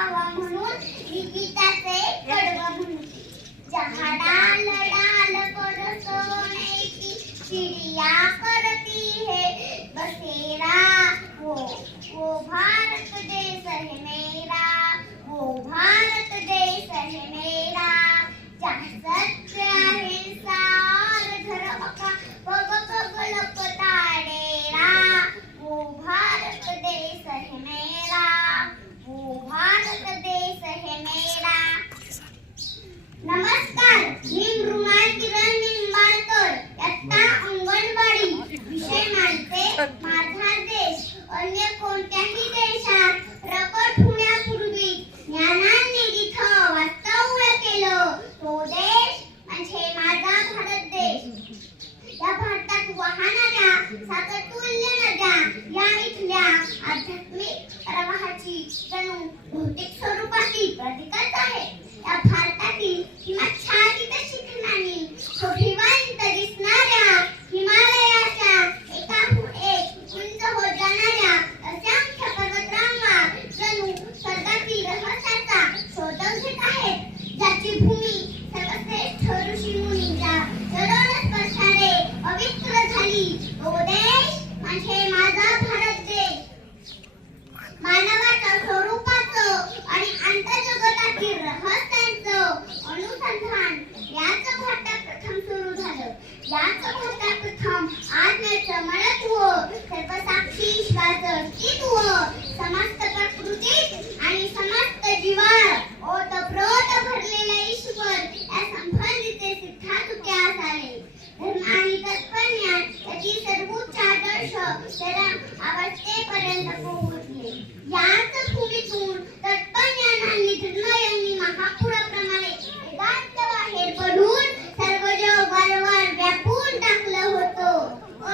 जावा म्हणून गीताचे कडवा म्हणून जहाडाल डाल पर सोने की चिड़िया करती है. बसेरा वो वो भारत देश है मेरा. वो भारत देश है मेरा. जहाँ सत्य अहिंसा और धर्म का पग पग लपता डेरा भारत देश है मेरा. Saturday.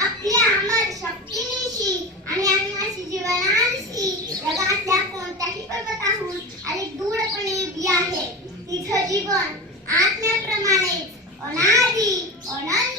आपली अमर शक्तीनिशी आणि अन्नाशी जीवनाशी जगातल्या कोणत्याही पर्वताहून अधिक दूरपणे उभी आहे. तिथं जीवन आत्म्याप्रमाणेच अनादी अनंत